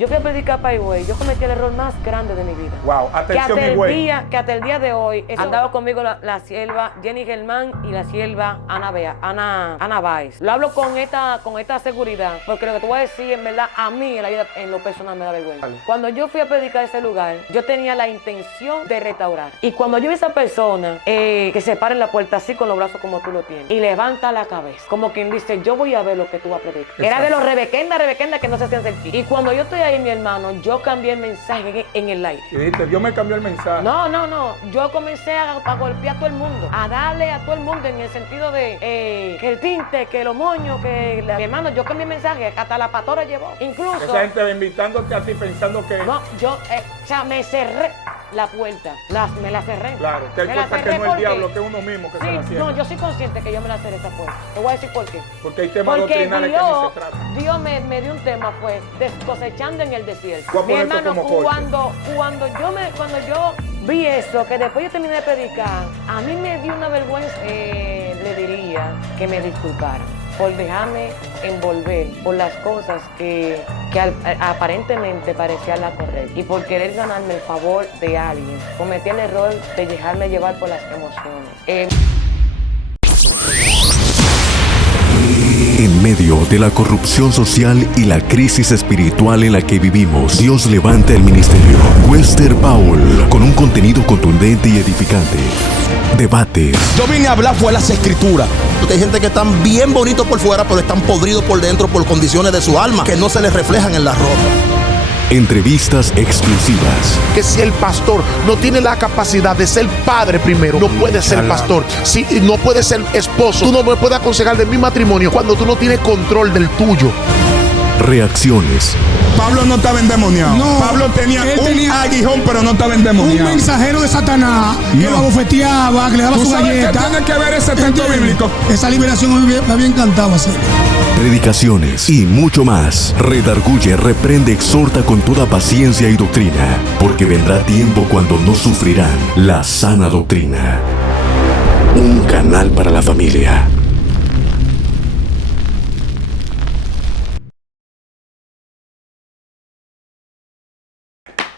Yo fui a predicar para Higüey, yo cometí el error más grande de mi vida. Wow, atención Higüey. Que hasta el día de hoy andaba conmigo la sierva Jenny Germán y la sierva Ana Báez. Lo hablo con esta seguridad, porque lo que te voy a decir, en verdad, a mí en la vida, en lo personal, me da vergüenza. Vale. Cuando yo fui a predicar a ese lugar, yo tenía la intención de restaurar. Y cuando yo vi a esa persona que se para en la puerta así con los brazos como tú lo tienes, y levanta la cabeza, como quien dice, yo voy a ver lo que tú vas a predicar. Exacto. Era de los rebequendas que no se hacían sentir. Y cuando yo estoy ahí, mi hermano, yo cambié el mensaje en el aire. Y dijiste, Dios me cambió el mensaje. No. Yo comencé a golpear a todo el mundo, a darle a todo el mundo en el sentido de que el tinte, que los moños, mi hermano, yo cambié el mensaje, hasta la pastora llevó. Incluso. Esa gente va invitándote a ti pensando que. No, o sea, me cerré la puerta, me la cerré. Claro, te das cuenta que no es el diablo, que es uno mismo que se la cierra. No, yo soy consciente que yo me la cerré esa puerta. Te voy a decir por qué. Porque hay temas doctrinales que ni se tratan. Dios me dio un tema, fue cosechando en el desierto. Voy a Mi poner esto hermano, como corte. cuando yo vi eso, que después yo terminé de predicar, a mí me dio una vergüenza. Le diría que me disculparan por dejarme envolver por las cosas que aparentemente parecían la correcta, y por querer ganarme el favor de alguien. Cometí el error de dejarme llevar por las emociones. En medio de la corrupción social y la crisis espiritual en la que vivimos, Dios levanta el ministerio Wester Paul con un contenido contundente y edificante. Debates. Yo vine a hablar fue las escrituras. Hay gente que están bien bonitos por fuera, pero están podridos por dentro por condiciones de su alma que no se les reflejan en la ropa. Entrevistas exclusivas. Que si el pastor no tiene la capacidad de ser padre primero, no puede ser pastor. Si no puede ser esposo, tú no me puedes aconsejar de mi matrimonio cuando tú no tienes control del tuyo. Reacciones. Pablo no estaba endemoniado. No, Pablo tenía un aguijón, pero no estaba Un endemoniado. mensajero de Satanás que lo abofeteaba, que le daba ¿Tú su sabes qué galleta. tiene que ver ese texto bíblico? Esa liberación me había encantado hacer. Predicaciones y mucho más. Redarguye, reprende, exhorta con toda paciencia y doctrina, porque vendrá tiempo cuando no sufrirán la sana doctrina. Un canal para la familia.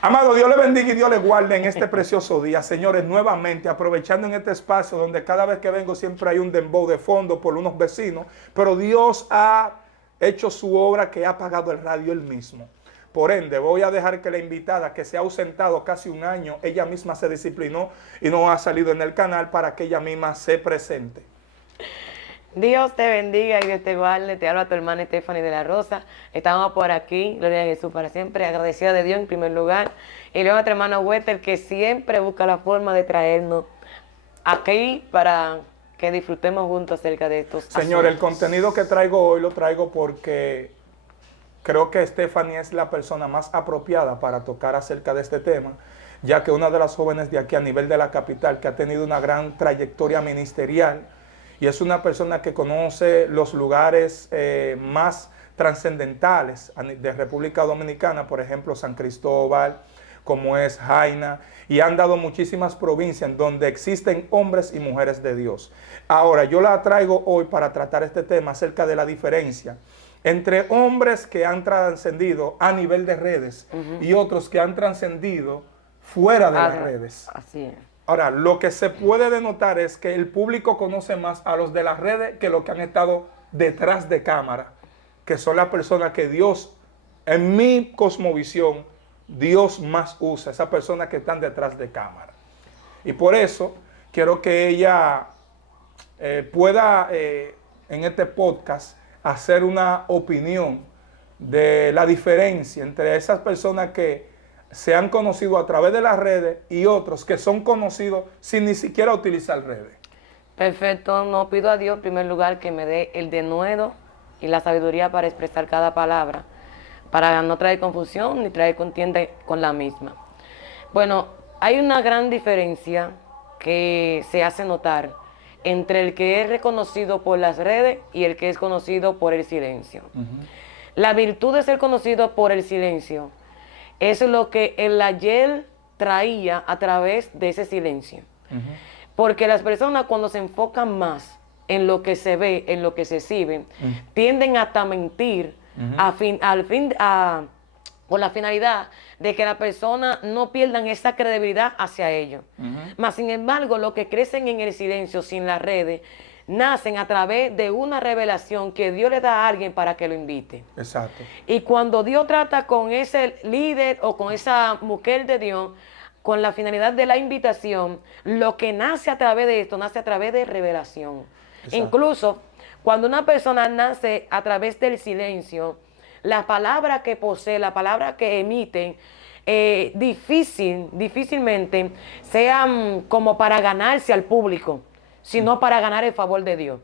Amado, Dios le bendiga y Dios le guarde en este precioso día. Señores, nuevamente aprovechando en este espacio donde cada vez que vengo siempre hay un dembow de fondo por unos vecinos, pero Dios ha hecho su obra, que ha apagado el radio él mismo. Por ende, voy a dejar que la invitada, que se ha ausentado casi un año, ella misma se disciplinó y no ha salido en el canal, para que ella misma se presente. Dios te bendiga y Dios te guarde. Te habla tu hermana Stephanie de la Rosa. Estamos por aquí, gloria a Jesús para siempre, agradecida de Dios en primer lugar. Y luego a tu hermano Wester, que siempre busca la forma de traernos aquí para que disfrutemos juntos acerca de estos Señor, el asuntos. contenido que traigo hoy lo traigo porque creo que Stephanie es la persona más apropiada para tocar acerca de este tema, ya que una de las jóvenes de aquí a nivel de la capital que ha tenido una gran trayectoria ministerial, y es una persona que conoce los lugares más trascendentales de República Dominicana, por ejemplo, San Cristóbal, como es Jaina, y han dado muchísimas provincias en donde existen hombres y mujeres de Dios. Ahora, yo la traigo hoy para tratar este tema acerca de la diferencia entre hombres que han trascendido a nivel de redes y otros que han trascendido fuera de las redes. Así es. Ahora, lo que se puede denotar es que el público conoce más a los de las redes que los que han estado detrás de cámara, que son las personas que Dios, en mi cosmovisión, Dios más usa, esas personas que están detrás de cámara. Y por eso quiero que ella pueda en este podcast hacer una opinión de la diferencia entre esas personas que se han conocido a través de las redes y otros que son conocidos sin ni siquiera utilizar redes. Perfecto, no pido a Dios en primer lugar que me dé el denuedo y la sabiduría para expresar cada palabra, para no traer confusión ni traer contienda con la misma. Bueno, hay una gran diferencia que se hace notar entre el que es reconocido por las redes y el que es conocido por el silencio. La virtud de ser conocido por el silencio es lo que el ayer traía a través de ese silencio. Porque las personas, cuando se enfocan más en lo que se ve, en lo que se exhibe, tienden hasta mentir con la finalidad de que las personas no pierdan esa credibilidad hacia ellos. Mas, sin embargo, los que crecen en el silencio, sin las redes, nacen a través de una revelación que Dios le da a alguien para que lo invite. Exacto. Y cuando Dios trata con ese líder o con esa mujer de Dios, con la finalidad de la invitación, lo que nace a través de esto, nace a través de revelación. Exacto. Incluso, cuando una persona nace a través del silencio, la palabra que posee, la palabra que emiten, difícilmente sean como para ganarse al público, sino para ganar el favor de Dios.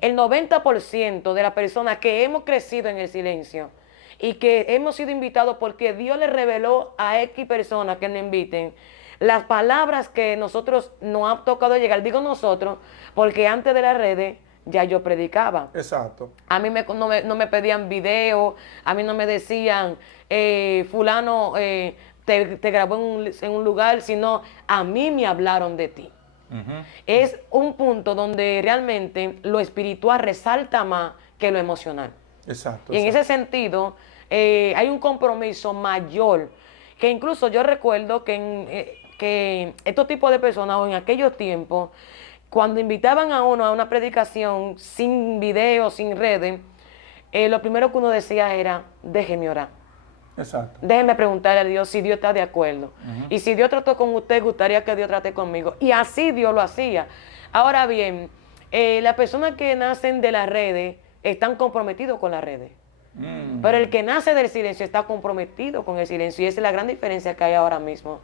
El 90% de las personas que hemos crecido en el silencio y que hemos sido invitados porque Dios le reveló a X personas que nos inviten, las palabras que nosotros nos ha tocado llegar, digo nosotros, porque antes de las redes ya yo predicaba. Exacto. A mí no me pedían video, a mí no me decían, fulano te grabó en un lugar, sino a mí me hablaron de ti. Es un punto donde realmente lo espiritual resalta más que lo emocional. Exacto. Y en ese sentido, hay un compromiso mayor, que incluso yo recuerdo que estos tipos de personas, o en aquellos tiempos, cuando invitaban a uno a una predicación sin video, sin redes, lo primero que uno decía era, déjeme orar. Exacto. Déjeme preguntarle a Dios si Dios está de acuerdo. Y si Dios trató con usted, gustaría que Dios trate conmigo. Y así Dios lo hacía. Ahora bien, las personas que nacen de las redes están comprometidos con las redes. Pero el que nace del silencio está comprometido con el silencio. Y esa es la gran diferencia que hay ahora mismo.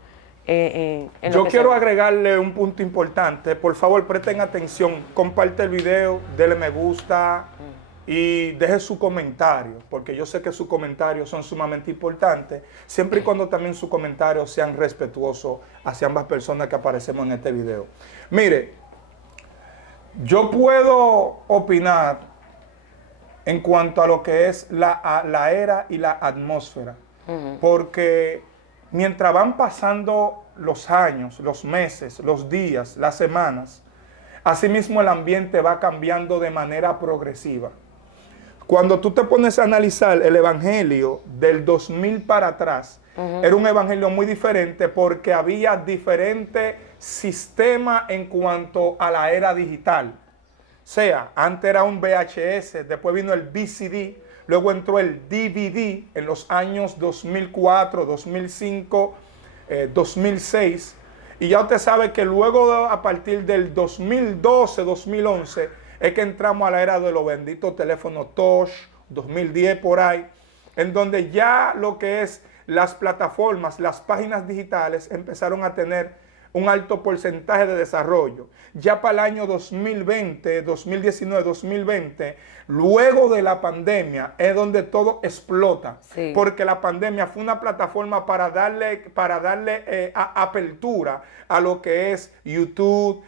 Yo quiero agregarle un punto importante. Por favor, presten atención. Comparte el video, denle me gusta y deje su comentario, porque yo sé que sus comentarios son sumamente importantes, siempre y cuando también sus comentarios sean respetuosos hacia ambas personas que aparecemos en este video. Mire, yo puedo opinar en cuanto a lo que es la era y la atmósfera, porque mientras van pasando los años, los meses, los días, las semanas, asimismo el ambiente va cambiando de manera progresiva. Cuando tú te pones a analizar el evangelio del 2000 para atrás, era un evangelio muy diferente porque había diferentes sistemas en cuanto a la era digital. O sea, antes era un VHS, después vino el VCD, luego entró el DVD en los años 2004, 2005, 2006. Y ya usted sabe que luego a partir del 2012, 2011, es que entramos a la era de los benditos teléfonos touch, 2010 por ahí, en donde ya lo que es las plataformas, las páginas digitales empezaron a tener un alto porcentaje de desarrollo. Ya para el año 2020, 2019, 2020, luego de la pandemia, es donde todo explota. Sí. Porque la pandemia fue una plataforma para darle apertura a lo que es YouTube,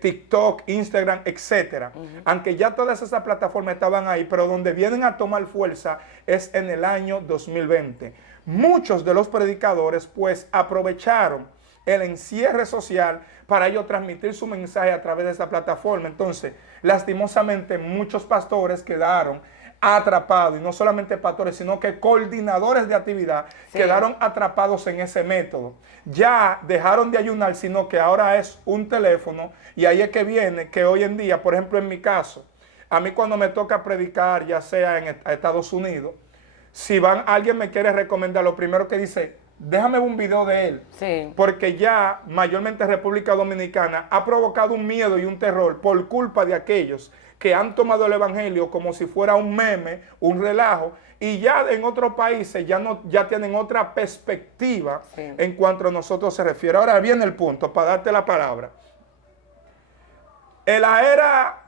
TikTok, Instagram, etc. Aunque ya todas esas plataformas estaban ahí, pero donde vienen a tomar fuerza es en el año 2020. Muchos de los predicadores pues aprovecharon el encierre social para ellos transmitir su mensaje a través de esta plataforma. Entonces, lastimosamente, muchos pastores quedaron atrapados, y no solamente pastores, sino que coordinadores de actividad quedaron atrapados en ese método. Ya dejaron de ayunar, sino que ahora es un teléfono, y ahí es que viene que hoy en día, por ejemplo, en mi caso, a mí cuando me toca predicar, ya sea en Estados Unidos, si alguien me quiere recomendar, lo primero que dice, déjame un video de él. Sí. Porque ya mayormente República Dominicana ha provocado un miedo y un terror por culpa de aquellos que han tomado el evangelio como si fuera un meme, un relajo, y ya en otros países ya tienen otra perspectiva en cuanto a nosotros se refiere. Ahora viene el punto, para darte la palabra. En la era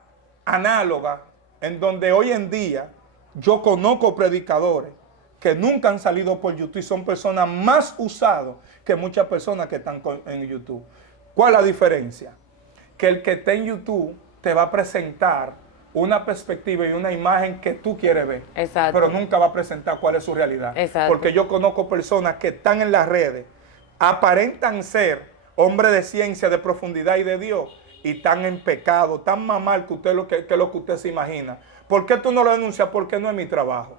análoga, en donde hoy en día yo conozco predicadores que nunca han salido por YouTube y son personas más usadas que muchas personas que están en YouTube. ¿Cuál es la diferencia? Que el que está en YouTube te va a presentar una perspectiva y una imagen que tú quieres ver. Exacto. Pero nunca va a presentar cuál es su realidad. Exacto. Porque yo conozco personas que están en las redes, aparentan ser hombres de ciencia, de profundidad y de Dios, y están en pecado, tan mal que lo que usted se imagina. ¿Por qué tú no lo denuncias? Porque no es mi trabajo.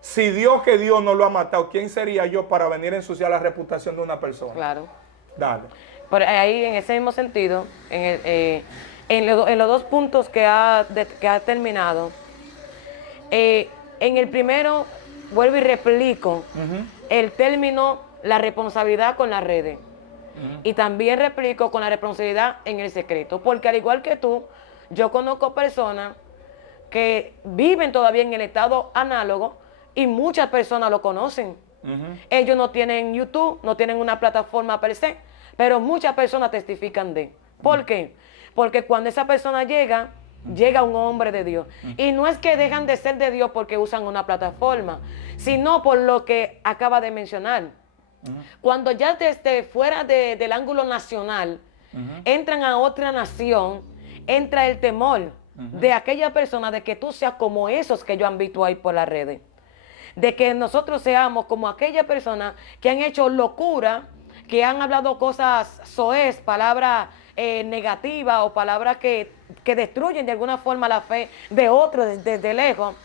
Si Dios que Dios no lo ha matado, ¿quién sería yo para venir a ensuciar la reputación de una persona? Claro. Dale. Por ahí, en ese mismo sentido, en los dos puntos que ha terminado, en el primero, vuelvo y replico el término, la responsabilidad con las redes. Y también replico con la responsabilidad en el secreto. Porque al igual que tú, yo conozco personas que viven todavía en el estado análogo y muchas personas lo conocen. Ellos no tienen YouTube, no tienen una plataforma per se, pero muchas personas testifican de. ¿Por qué? Porque cuando esa persona llega un hombre de Dios. Y no es que dejan de ser de Dios porque usan una plataforma, sino por lo que acaba de mencionar. Cuando ya desde fuera del ángulo nacional entran a otra nación, entra el temor de aquella persona de que tú seas como esos que yo han visto ahí por las redes. De que nosotros seamos como aquella persona que han hecho locura, que han hablado cosas soez, palabras negativas o palabras que destruyen de alguna forma la fe de otros desde lejos.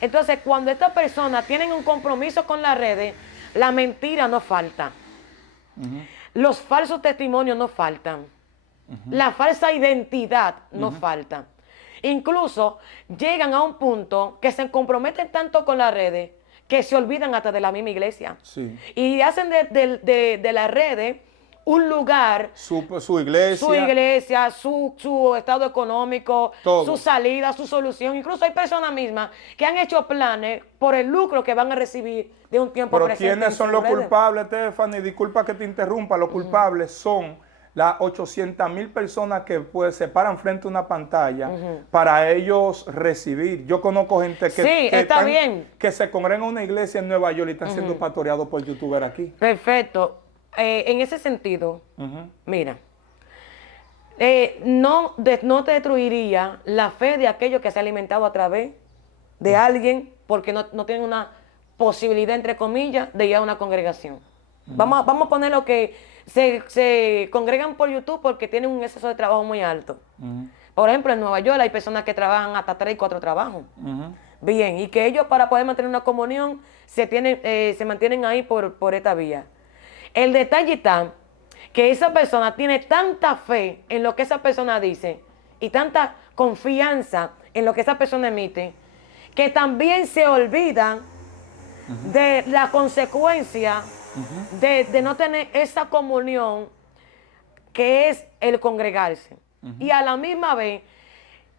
Entonces, cuando estas personas tienen un compromiso con las redes, la mentira no falta. Los falsos testimonios no faltan. La falsa identidad no falta. Incluso llegan a un punto que se comprometen tanto con las redes que se olvidan hasta de la misma iglesia. Sí. Y hacen de las redes un lugar, Su iglesia, su estado económico, todo. su salida, su solución. Incluso hay personas mismas que han hecho planes por el lucro que van a recibir de un tiempo Pero presente. ¿quiénes en son sus los redes? culpables, Stephanie? Disculpa que te interrumpa. Los culpables son las 800,000 personas que se paran frente a una pantalla para ellos recibir. Yo conozco gente que se congrega en una iglesia en Nueva York y están siendo pastoreados por youtubers aquí. Perfecto. En ese sentido, mira, no te destruiría la fe de aquello que se ha alimentado a través de alguien porque no tienen una posibilidad, entre comillas, de ir a una congregación. Vamos a poner lo que se congregan por YouTube porque tienen un exceso de trabajo muy alto. Por ejemplo, en Nueva York hay personas que trabajan hasta 3 y 4 trabajos. Bien, y que ellos para poder mantener una comunión se mantienen ahí por esta vía. El detalle está que esa persona tiene tanta fe en lo que esa persona dice y tanta confianza en lo que esa persona emite, que también se olvidan de la consecuencia de no tener esa comunión que es el congregarse. Y a la misma vez,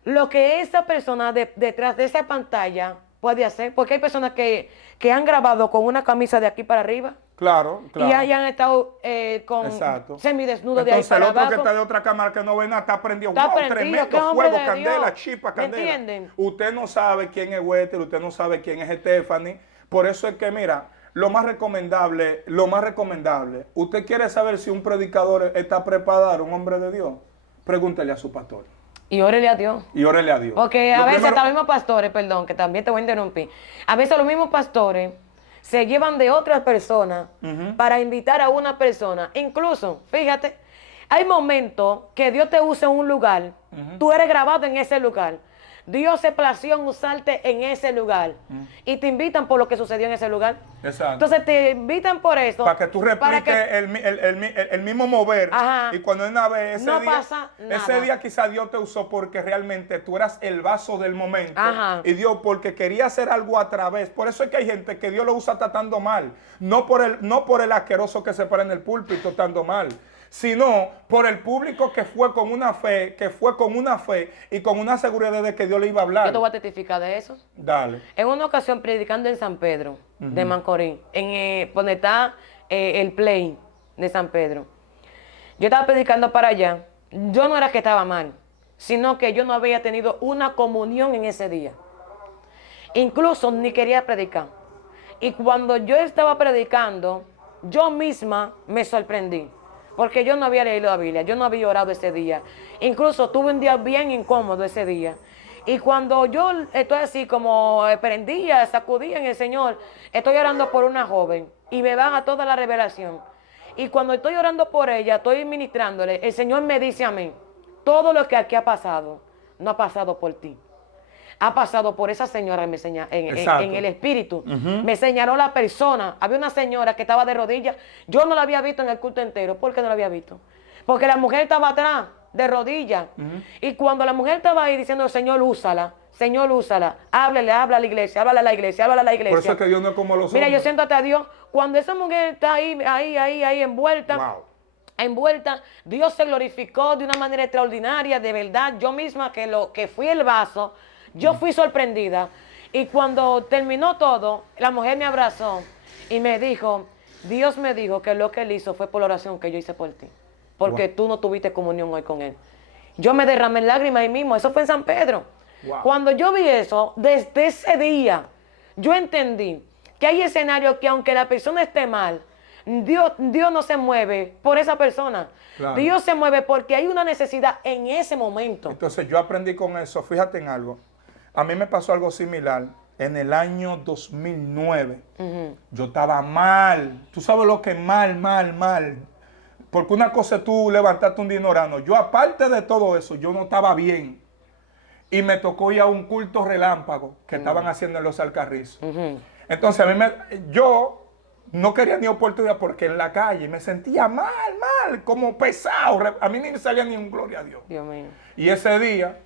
lo que esa persona detrás de esa pantalla puede hacer, porque hay personas que han grabado con una camisa de aquí para arriba. Claro. Y han estado con semidesnudos de ahí para abajo. Entonces el otro que está de otra cámara que no ve nada está prendido. Está prendido, tremendo qué hombre fuego, de candela, Dios. chispa, ¿Me candela. entienden? Usted no sabe quién es Wetter, usted no sabe quién es Stephanie. Por eso es que, mira, lo más recomendable, usted quiere saber si un predicador está preparado, un hombre de Dios, pregúntele a su pastor. Y órele a Dios. Porque a veces hasta los mismos pastores, perdón, que también te voy a interrumpir, a veces los mismos pastores se llevan de otras personas para invitar a una persona. Incluso, fíjate, hay momentos que Dios te usa en un lugar, tú eres grabado en ese lugar, Dios se plació en usarte en ese lugar y te invitan por lo que sucedió en ese lugar. Exacto. Entonces te invitan por eso. Para que tú repliques el mismo mover. Ajá. Y cuando una vez No pasa nada. ese día quizá Dios te usó porque realmente tú eras el vaso del momento. Ajá. Y Dios porque quería hacer algo a través. Por eso es que hay gente que Dios lo usa tratando mal. No por el asqueroso que se para en el púlpito tratando mal, sino por el público que fue con una fe y con una seguridad de que Dios le iba a hablar. Yo te voy a testificar de eso. Dale. En una ocasión, predicando en San Pedro de Macorís, donde está el play de San Pedro, yo estaba predicando para allá. Yo no era que estaba mal, sino que yo no había tenido una comunión en ese día. Incluso ni quería predicar. Y cuando yo estaba predicando, yo misma me sorprendí. Porque yo no había leído la Biblia, yo no había orado ese día. Incluso tuve un día bien incómodo ese día. Y cuando yo estoy así como prendía, sacudía en el Señor, estoy orando por una joven y me baja toda la revelación. Y cuando estoy orando por ella, estoy ministrándole, el Señor me dice a mí, todo lo que aquí ha pasado, no ha pasado por ti. ha pasado por esa señora Exacto. en el espíritu. Me señaló la persona. Había una señora que estaba de rodillas. Yo no la había visto en el culto entero. ¿Por qué no la había visto? Porque la mujer estaba atrás, de rodillas. Y cuando la mujer estaba ahí diciendo, Señor, úsala. Señor, úsala. Háblale, habla a la iglesia, háblale a la iglesia, háblale a la iglesia. Por eso es que Dios no es como los Mira, hombres. yo siento hasta a Dios. Cuando esa mujer está ahí envuelta. Wow. Envuelta, Dios se glorificó de una manera extraordinaria, de verdad. Yo misma que fui el vaso, yo fui sorprendida. Y cuando terminó todo, la mujer me abrazó y me dijo, Dios me dijo que lo que él hizo fue por la oración que yo hice por ti. Porque tú no tuviste comunión hoy con él. Yo me derramé en lágrimas ahí mismo, eso fue en San Pedro. Wow. Cuando yo vi eso, desde ese día, yo entendí que hay escenarios que aunque la persona esté mal, Dios no se mueve por esa persona. Claro. Dios se mueve porque hay una necesidad en ese momento. Entonces yo aprendí con eso. Fíjate en algo. A mí me pasó algo similar. En el año 2009, yo estaba mal. Tú sabes lo que es mal. Porque una cosa es tú levantarte un día ignorando. Yo, aparte de todo eso, yo no estaba bien. Y me tocó ir a un culto relámpago que estaban haciendo en los Alcarrizos. Entonces, yo no quería ni oportunidad porque en la calle me sentía mal, como pesado. A mí ni me salía ni un gloria a Dios. Dios mío. Y ese día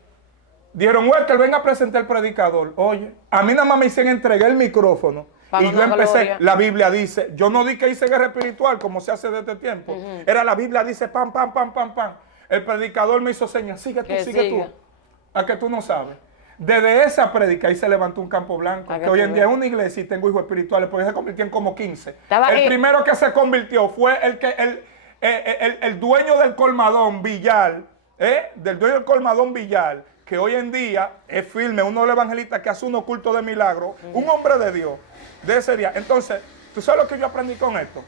dieron, Walter, venga a presentar el predicador. Oye, a mí nada más me hicieron entregar el micrófono. Para Y yo una empecé, gloria. la Biblia dice, yo no di que hice guerra espiritual como se hace desde este tiempo. Era la Biblia dice, pam. El predicador me hizo señas, sigue Que tú. siga. A que tú no sabes. Desde esa prédica ahí se levantó un campo blanco, A que que hoy tú en día es veas. una iglesia y tengo hijos espirituales, porque se convirtió en como 15. Estaba El ahí. primero que se convirtió fue el dueño del colmadón Villar, del dueño del colmadón Villar, que hoy en día es firme, uno de los evangelistas que hace unos cultos de milagro, un hombre de Dios, de ese día. Entonces, ¿tú sabes lo que yo aprendí con esto?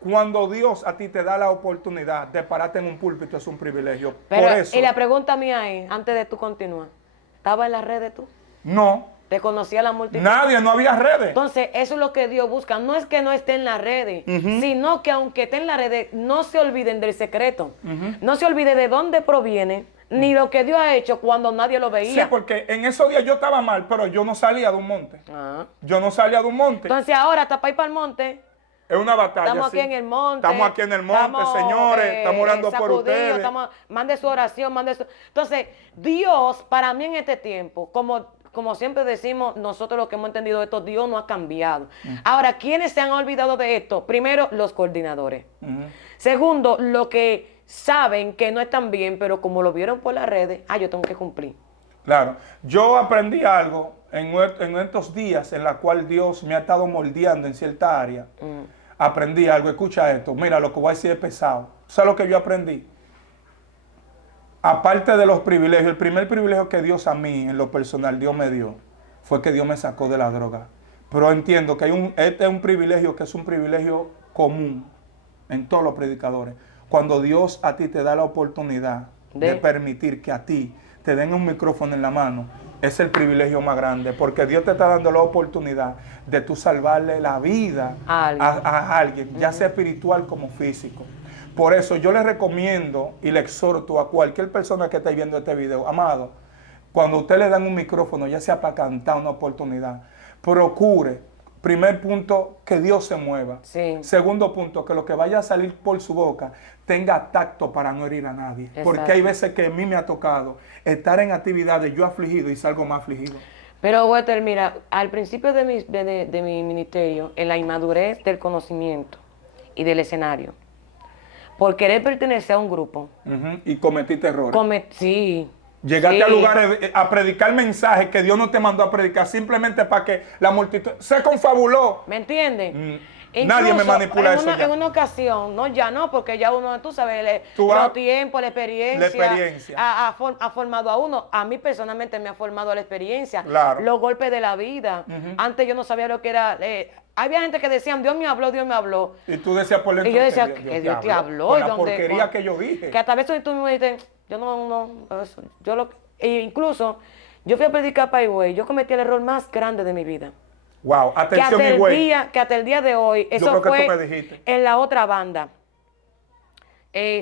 Cuando Dios a ti te da la oportunidad de pararte en un púlpito, es un privilegio. Pero, Por eso, y la pregunta mía es, antes de tú continuar, ¿estaba en las redes tú? no, ¿Te conocía la multitud? nadie, no había redes. Entonces, eso es lo que Dios busca. No es que no esté en las redes, sino que aunque esté en las redes, no se olviden del secreto. No se olvide de dónde proviene, ni lo que Dios ha hecho cuando nadie lo Sí, veía. porque en esos días yo estaba mal, pero yo no salía de un monte. Ah. Yo no salía de un monte. Entonces, ahora, hasta para ir para el monte, Es una batalla. estamos aquí sí. en el monte. Estamos aquí en el monte, estamos, señores. Estamos orando por sacudidos, ustedes. Mande su oración, mande su... Entonces, Dios, para mí en este tiempo, como siempre decimos, nosotros los que hemos entendido esto, Dios no ha cambiado. Ahora, ¿quiénes se han olvidado de esto? Primero, los coordinadores. Segundo, los que saben que no están bien, pero como lo vieron por las redes, yo tengo que cumplir. Claro. Yo aprendí algo en estos días en la cual Dios me ha estado moldeando en cierta área. Aprendí algo. Escucha esto. Mira, lo que voy a decir es pesado. ¿Sabes lo que yo aprendí? Aparte de los privilegios, el primer privilegio que Dios a mí, en lo personal, Dios me dio, fue que Dios me sacó de la droga. Pero entiendo que este es un privilegio que es un privilegio común en todos los predicadores. Cuando Dios a ti te da la oportunidad de permitir que a ti te den un micrófono en la mano, es el privilegio más grande, porque Dios te está dando la oportunidad de tú salvarle la vida a alguien, ya sea espiritual como físico. Por eso yo le recomiendo y le exhorto a cualquier persona que esté viendo este video, amado, cuando usted le dan un micrófono, ya sea para cantar una oportunidad, procure, primer punto, que Dios se mueva. Sí. Segundo punto, que lo que vaya a salir por su boca tenga tacto para no herir a nadie. Exacto. Porque hay veces que a mí me ha tocado estar en actividades yo afligido y salgo más afligido. Pero, Walter, mira, al principio de mi ministerio, en la inmadurez del conocimiento y del escenario, por querer pertenecer a un grupo, Y cometiste errores. sí. Llegaste sí. a lugares a predicar mensajes que Dios no te mandó a predicar simplemente para que la multitud se confabuló. ¿Me entiendes? Nadie me Incluso, manipula en eso una, ya. en una ocasión, no ya no, porque ya uno, tú sabes, Tú vas- los tiempos, la experiencia, ha formado a uno. A mí personalmente me ha formado la experiencia. Claro. Los golpes de la vida. Antes yo no sabía lo que era. Había gente que decían, Dios me habló, Dios me habló. Y tú decías por dentro Y yo decía, que que Dios te habló. Con y la donde- porquería con- que yo dije. Que hasta veces tú me dices, yo no, eso, yo lo... E incluso, yo fui a predicar para Higüey, yo cometí el error más grande de mi vida. Wow, Que atención, hasta, mi güey. que hata el día de hoy, eso creo que tú fue me dijiste. en la otra banda.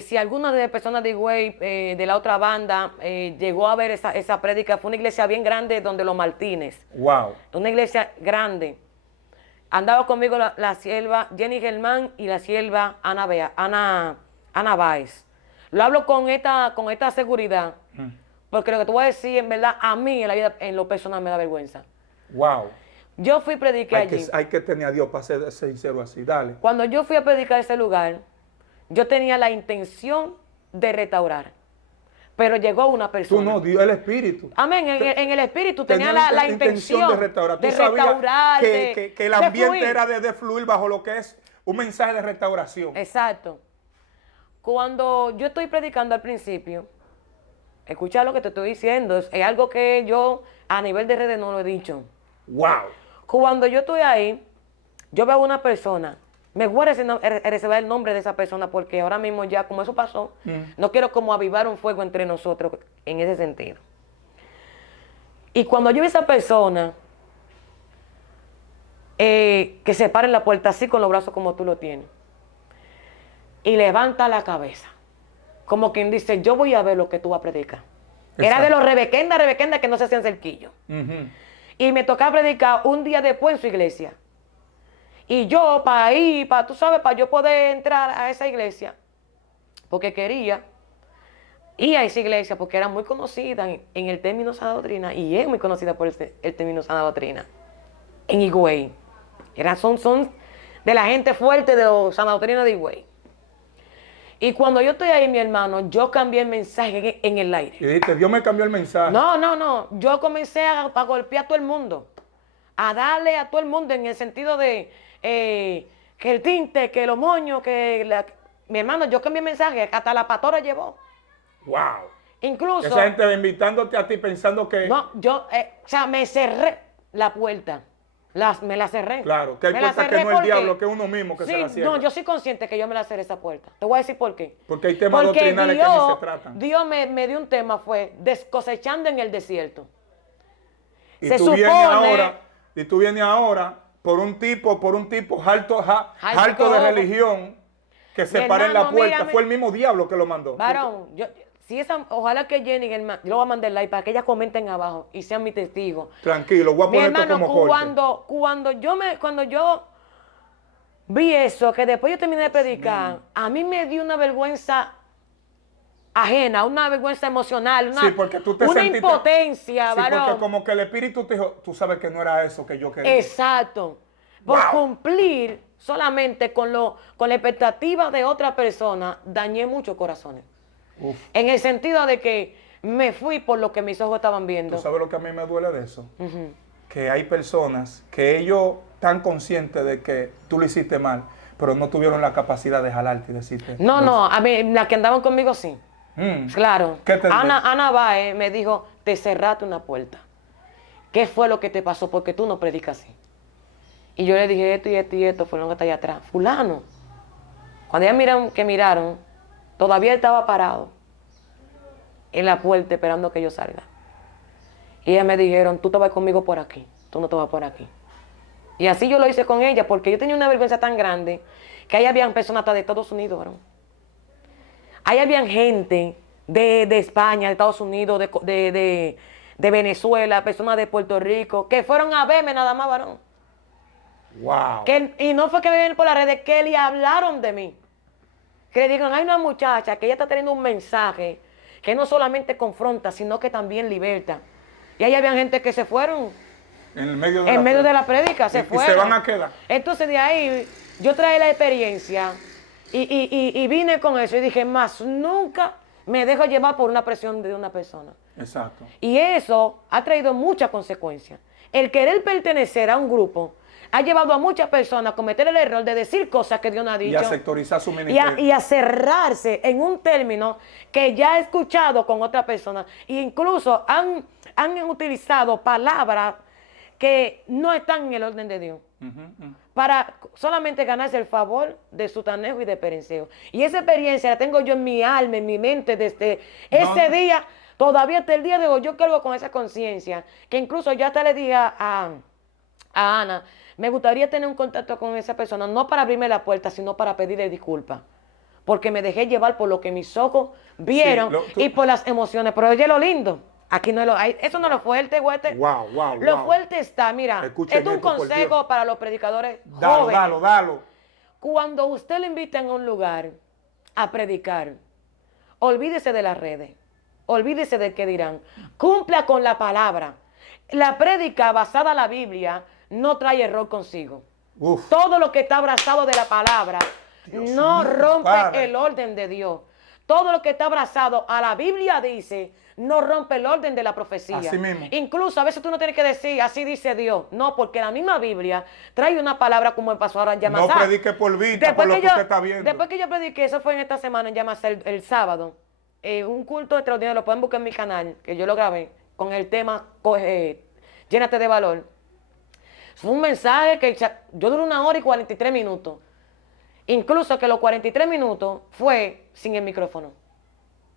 si alguna de las personas de Higüey, de la otra banda, llegó a ver esa prédica, fue una iglesia bien grande donde los Martínez. Wow. Una iglesia grande. Andaba conmigo la sierva Jenny Germán y la sierva Ana Báez. Lo hablo con esta seguridad, porque lo que te voy a decir, en verdad, a mí en la vida, en lo personal, me da vergüenza. Wow. Yo fui a predicar allí. Hay que tener a Dios para ser sincero así, dale. Cuando yo fui a predicar a ese lugar, yo tenía la intención de restaurar. Pero llegó una persona. Tú no, Dios, el Espíritu. Amén, en el Espíritu tenía Tenía la intención de restaurar. Tú de sabías restaurar, que el de ambiente fluir. era de fluir bajo lo que es un mensaje de restauración. Exacto. Cuando yo estoy predicando al principio, escucha lo que te estoy diciendo, es algo que yo a nivel de redes no lo he dicho. Wow. Cuando yo estoy ahí, yo veo a una persona, me voy a reservar el nombre de esa persona porque ahora mismo ya como eso pasó, no quiero como avivar un fuego entre nosotros en ese sentido. Y cuando yo vi a esa persona que se para en la puerta así con los brazos como tú lo tienes y levanta la cabeza, como quien dice, yo voy a ver lo que tú vas a predicar. Era de los rebequenda que no se hacían cerquillos. Y me tocaba predicar un día después en su iglesia. Y yo, tú sabes, para yo poder entrar a esa iglesia, porque quería ir a esa iglesia, porque era muy conocida en el término sana doctrina, y es muy conocida por el término sana doctrina, en Higüey. Son de la gente fuerte de los sana doctrina de Higüey. Y cuando yo estoy ahí, mi hermano, yo cambié el mensaje en el aire. Y dijiste, Dios me cambió el mensaje. No. Yo comencé a golpear a todo el mundo. A darle a todo el mundo en el sentido de que el tinte, que los moños, mi hermano, yo cambié el mensaje. Hasta la pastora llevó. Wow. Incluso. Esa gente invitándote a ti pensando que. No, me cerré la puerta. Me la cerré. Claro, que hay puertas que no es el diablo, que es uno mismo que se la cierra. No, yo soy consciente que yo me la cerré esa puerta. Te voy a decir por qué. Porque hay temas doctrinales que ni se tratan. Dios me dio un tema, fue descosechando en el desierto. Y tú vienes ahora por un tipo harto de religión que se para en la puerta. Fue el mismo diablo que lo mandó. Varón, ojalá que Jenny, yo le voy a mandar like para que ellas comenten abajo y sean mi testigo. Tranquilo, voy a poner esto como corte. Cuando yo vi eso, que después yo terminé de predicar, a mí me dio una vergüenza ajena, una vergüenza emocional, una impotencia, varón. Porque como que el Espíritu te dijo, tú sabes que no era eso que yo quería. Exacto. Por cumplir solamente con la expectativa de otra persona, dañé muchos corazones. Uf. En el sentido de que me fui por lo que mis ojos estaban viendo. ¿Tú sabes lo que a mí me duele de eso? Que hay personas que ellos están conscientes de que tú lo hiciste mal, pero no tuvieron la capacidad de jalarte y decirte. No, a mí, las que andaban conmigo sí. Claro. ¿Qué te Ana Baez me dijo, te cerraste una puerta. ¿Qué fue lo que te pasó? Porque tú no predicas así. Y yo le dije esto y esto, fue lo que está allá atrás. Fulano. Cuando ellas miraron, todavía estaba parado en la puerta esperando que yo salga. Y ellas me dijeron, tú te vas conmigo por aquí, tú no te vas por aquí. Y así yo lo hice con ella, porque yo tenía una vergüenza tan grande que ahí habían personas hasta de Estados Unidos, varón. Ahí habían gente de España, de Estados Unidos, de Venezuela, personas de Puerto Rico, que fueron a verme nada más, varón. Wow. Y no fue que me vieron por las redes, que le hablaron de mí. Que le digan, hay una muchacha que ella está teniendo un mensaje que no solamente confronta, sino que también liberta. Y ahí había gente que se fueron. En medio de la prédica, se fueron. Y se van a quedar. Entonces de ahí yo traje la experiencia y vine con eso y dije, más nunca me dejo llevar por una presión de una persona. Exacto. Y eso ha traído muchas consecuencias. El querer pertenecer a un grupo ha llevado a muchas personas a cometer el error de decir cosas que Dios no ha dicho. Y a sectorizar su ministerio. Y a cerrarse en un término que ya he escuchado con otras personas. E incluso han utilizado palabras que no están en el orden de Dios. Para solamente ganarse el favor de Sutanejo y de Perenceo. Y esa experiencia la tengo yo en mi alma, en mi mente desde ese día. Todavía hasta el día de hoy yo cargo con esa conciencia. Que incluso ya hasta le dije a Ana, me gustaría tener un contacto con esa persona, no para abrirme la puerta, sino para pedirle disculpas. porque me dejé llevar por lo que mis ojos vieron Sí, y por las emociones. Pero oye lo lindo, aquí no es eso no es lo fuerte, güete. Wow, wow, Lo wow. fuerte está, mira, Escuchen esto es un esto, por consejo Dios. para los predicadores Dalo, jóvenes. dalo. Cuando usted lo inviten a un lugar a predicar, olvídese de las redes, olvídese de qué dirán, cumpla con la palabra. La prédica basada en la Biblia no trae error consigo. Uf. Todo lo que está abrazado de la palabra no mío, rompe Padre. el orden de Dios. Todo lo que está abrazado a la Biblia dice, no rompe el orden de la profecía. Así mismo. Incluso a veces tú no tienes que decir, así dice Dios. No, porque la misma Biblia trae una palabra como el pastor en Yamasá. No predique por vista, por lo que usted está viendo. Después que yo prediqué, eso fue en esta semana en Yamasá, el sábado, un culto extraordinario, lo pueden buscar en mi canal, que yo lo grabé, con el tema Llénate de valor. Fue un mensaje que yo duré 1 hora y 43 minutos. Incluso que los 43 minutos fue sin el micrófono.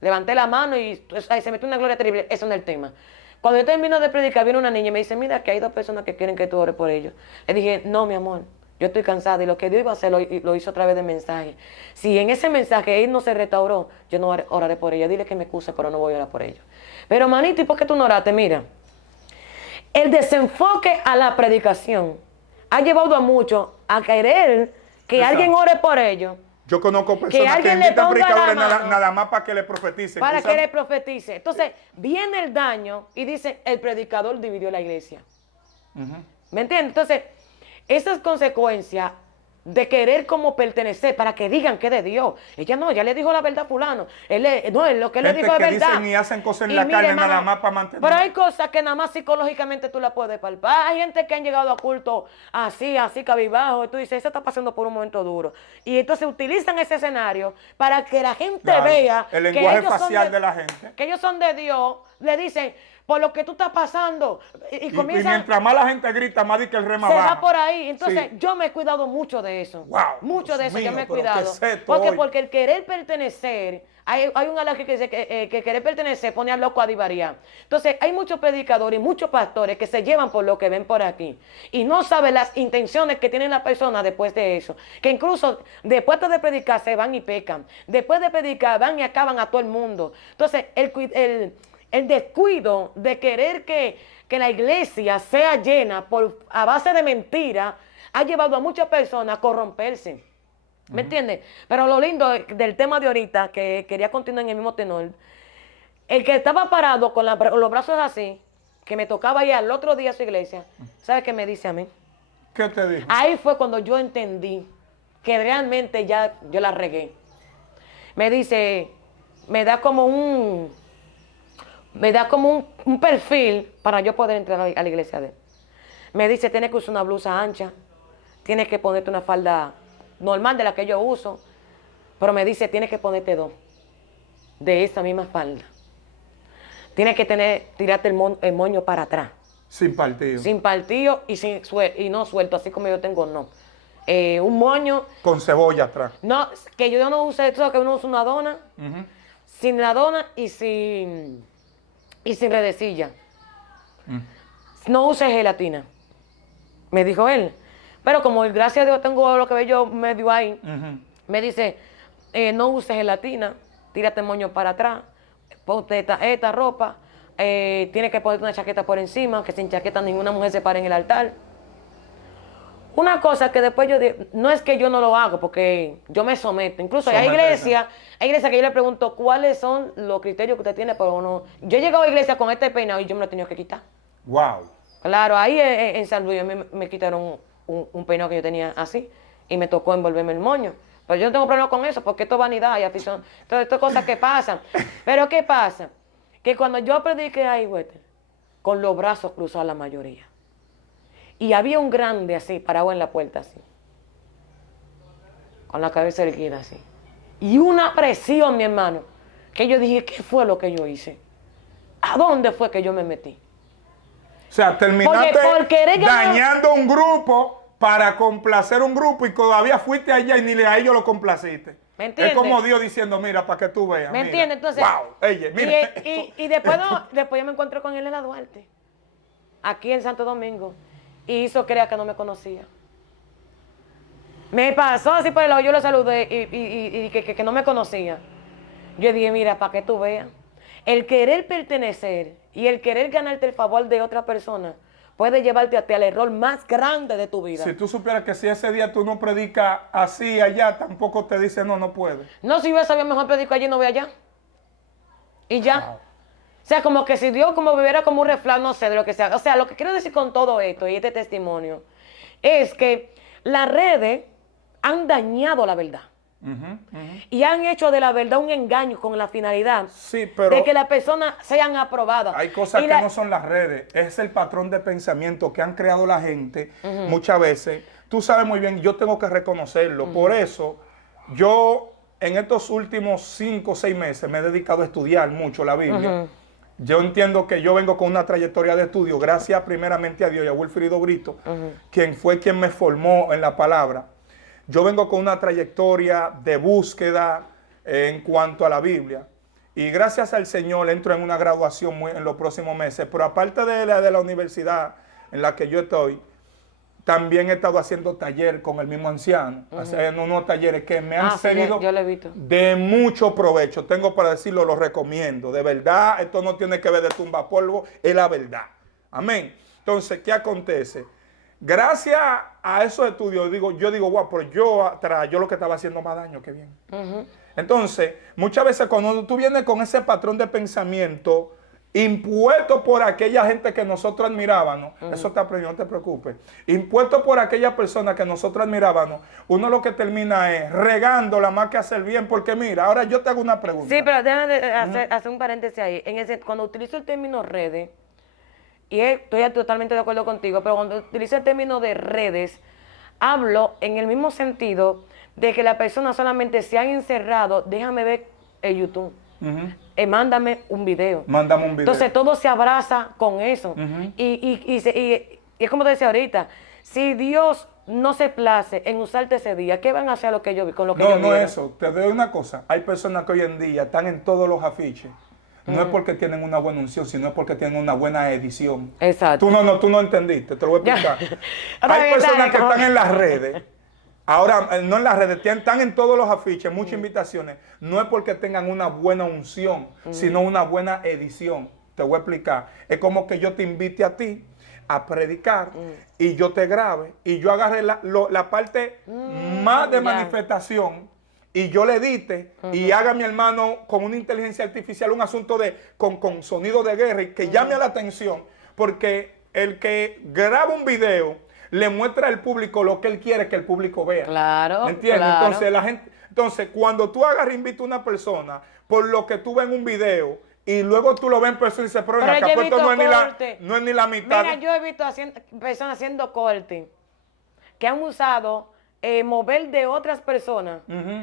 Levanté la mano y se metió una gloria terrible. Eso no es el tema. Cuando yo termino de predicar, viene una niña y me dice, mira, que hay 2 personas que quieren que tú ores por ellos. Le dije, no, mi amor, yo estoy cansada y lo que Dios iba a hacer lo hizo a través del mensaje. Si en ese mensaje él no se restauró, yo no oraré por ella. Dile que me excuse, pero no voy a orar por ellos. Pero, manito, ¿y por qué tú no oraste? Mira, el desenfoque a la predicación ha llevado a muchos a querer que Exacto. alguien ore por ellos. Yo conozco Que personas que alguien le invitan ponga predicadores la mano. nada más para que le profeticen. Para ¿Tú que sabes? le profetice. Entonces, viene el daño y dice, el predicador dividió la iglesia. ¿Me entiendes? Entonces, esas consecuencias de querer como pertenecer para que digan que es de Dios. Ella no, ya le dijo la verdad a fulano. Lo que él le Gente dijo es que verdad. dicen y hacen cosas en Y la mire, carne hermano, nada más para mantener. Pero hay cosas que nada más psicológicamente tú la puedes palpar. Hay gente que han llegado a culto así, cabizbajo, y tú dices, ese está pasando por un momento duro. Y entonces utilizan ese escenario para que la gente Claro, vea el que lenguaje ellos son facial de la gente. que ellos son de Dios. Le dicen, por lo que tú estás pasando. Y Y comienzan... mientras más la gente grita, más di que el rema Se baja. va por ahí. Entonces, Sí. yo me he cuidado mucho de eso. Wow, Mucho de Dios eso, yo mío, me he pero ¿qué cuidado. es esto hoy? Porque el querer pertenecer, hay un alaje que dice que querer pertenecer pone al loco a divariar. Entonces, hay muchos predicadores y muchos pastores que se llevan por lo que ven por aquí. Y no saben las intenciones que tienen las personas después de eso. Que incluso después de predicar se van y pecan. Después de predicar van y acaban a todo el mundo. Entonces, el descuido de querer que la iglesia sea llena a base de mentira ha llevado a muchas personas a corromperse. ¿Me entiendes? Pero lo lindo del tema de ahorita, que quería continuar en el mismo tenor, el que estaba parado con los brazos así, que me tocaba ir al otro día a su iglesia, ¿sabe qué me dice a mí? ¿Qué te dijo? Ahí fue cuando yo entendí que realmente ya yo la regué. Me dice, me da como un perfil para yo poder entrar a la iglesia de él. Me dice, tienes que usar una blusa ancha, tienes que ponerte una falda normal de la que yo uso, pero me dice, tienes que ponerte 2 de esa misma falda. Tienes que tirarte el moño para atrás. Sin partido. Sin partido y no suelto, así como yo tengo, no. Un moño, Con cebolla atrás. no, que yo no use eso, que uno usa una dona, sin la dona y sin redecilla. No use gelatina, me dijo él. Pero como gracias a Dios tengo lo que veo yo medio ahí, me dice, no uses gelatina, tírate el moño para atrás, ponte esta ropa, tienes que ponerte una chaqueta por encima, que sin chaqueta ninguna mujer se pare en el altar. Una cosa que después yo digo, no es que yo no lo hago, porque yo me someto. Incluso hay iglesias que yo le pregunto, ¿cuáles son los criterios que usted tiene para uno? Yo he llegado a iglesia con este peinado y yo me lo he tenido que quitar. Wow. Claro, ahí en San Luis me quitaron un peinado que yo tenía así y me tocó envolverme el moño. Pero yo no tengo problema con eso porque esto es vanidad y afición. Todas estas cosas que pasan. Pero ¿qué pasa? Que cuando yo prediqué ahí, güey, con los brazos cruzados la mayoría. Y había un grande así, parado en la puerta así. Con la cabeza erguida así. Y una presión, mi hermano, que yo dije, ¿qué fue lo que yo hice? ¿A dónde fue que yo me metí? O sea, terminaste por querer ganar- dañando un grupo para complacer un grupo y todavía fuiste allá y ni a ellos lo complaciste. ¿Me entiendes? Es como Dios diciendo, mira, para que tú veas. ¿Me mira. entiendes? Entonces, wow, ella, mira. y después, después yo me encontré con él en la Duarte, aquí en Santo Domingo, y hizo creer que no me conocía. Me pasó así por el lado, yo lo saludé y que no me conocía. Yo dije, mira, para que tú veas, el querer pertenecer y el querer ganarte el favor de otra persona puede llevarte a ti al error más grande de tu vida. Si tú supieras que si ese día tú no predicas así allá, tampoco te dice no, no puedes. No, si yo sabía mejor predico allí, no voy allá. Y ya. Wow. O sea, como que si Dios como viviera como un reflejo, no sé, de lo que sea. O sea, lo que quiero decir con todo esto y este testimonio es que las redes han dañado la verdad. Y han hecho de la verdad un engaño con la finalidad Sí, pero de que las personas sean aprobadas. hay cosas Y que no son las redes, es el patrón de pensamiento que han creado la gente muchas veces. Tú sabes muy bien, yo tengo que reconocerlo. Por eso, yo en estos últimos 5 o 6 meses me he dedicado a estudiar mucho la Biblia. Yo entiendo que yo vengo con una trayectoria de estudio, gracias primeramente a Dios y a Wilfrido Brito, quien fue quien me formó en la palabra. Yo vengo con una trayectoria de búsqueda en cuanto a la Biblia. Y gracias al Señor entro en una graduación en los próximos meses. Pero aparte de la universidad en la que yo estoy, también he estado haciendo taller con el mismo anciano. Haciendo unos talleres que me han servido yo lo he visto. de mucho provecho. Tengo para decirlo, lo recomiendo. De verdad, esto no tiene que ver de tumba polvo, es la verdad. Amén. Entonces, ¿qué acontece? Gracias a esos estudios, yo digo, wow, pero yo lo que estaba haciendo más daño que bien. Entonces, muchas veces cuando tú vienes con ese patrón de pensamiento impuesto por aquella gente que nosotros admirábamos, eso te aprendió, no te preocupes, impuesto por aquella persona que nosotros admirábamos, uno lo que termina es regándola más que hacer bien, porque mira, ahora yo te hago una pregunta. Sí, pero déjame hacer un paréntesis ahí. Cuando utilizo el término redes, y estoy totalmente de acuerdo contigo, pero cuando utilizo el término de redes, hablo en el mismo sentido de que la persona solamente se han encerrado, déjame ver el YouTube, mándame un video. Mándame un video. Entonces todo se abraza con eso. Y es como te decía ahorita, si Dios no se place en usarte ese día, ¿qué van a hacer con lo que yo No viera? eso, te doy una cosa, hay personas que hoy en día están en todos los afiches. No es porque tienen una buena unción, sino porque tienen una buena edición. Exacto. Tú no entendiste, te lo voy a explicar. Hay personas que están en las redes, ahora no en las redes, están en todos los afiches, muchas invitaciones. No es porque tengan una buena unción, sino una buena edición. Te voy a explicar. Es como que yo te invite a ti a predicar y yo te grabe y yo agarre la parte más de manifestación y yo le edite y haga a mi hermano con una inteligencia artificial un asunto con sonido de guerra y que llame a la atención, porque el que graba un video le muestra al público lo que él quiere que el público vea. Claro, ¿entiendes? claro. Entonces, cuando tú agarras e invitas a una persona por lo que tú ves en un video y luego tú lo ves en persona y dices, pero Pero acá, yo he pues esto visto no es ni la mitad. Mira, yo he visto personas haciendo corte que han usado mover de otras personas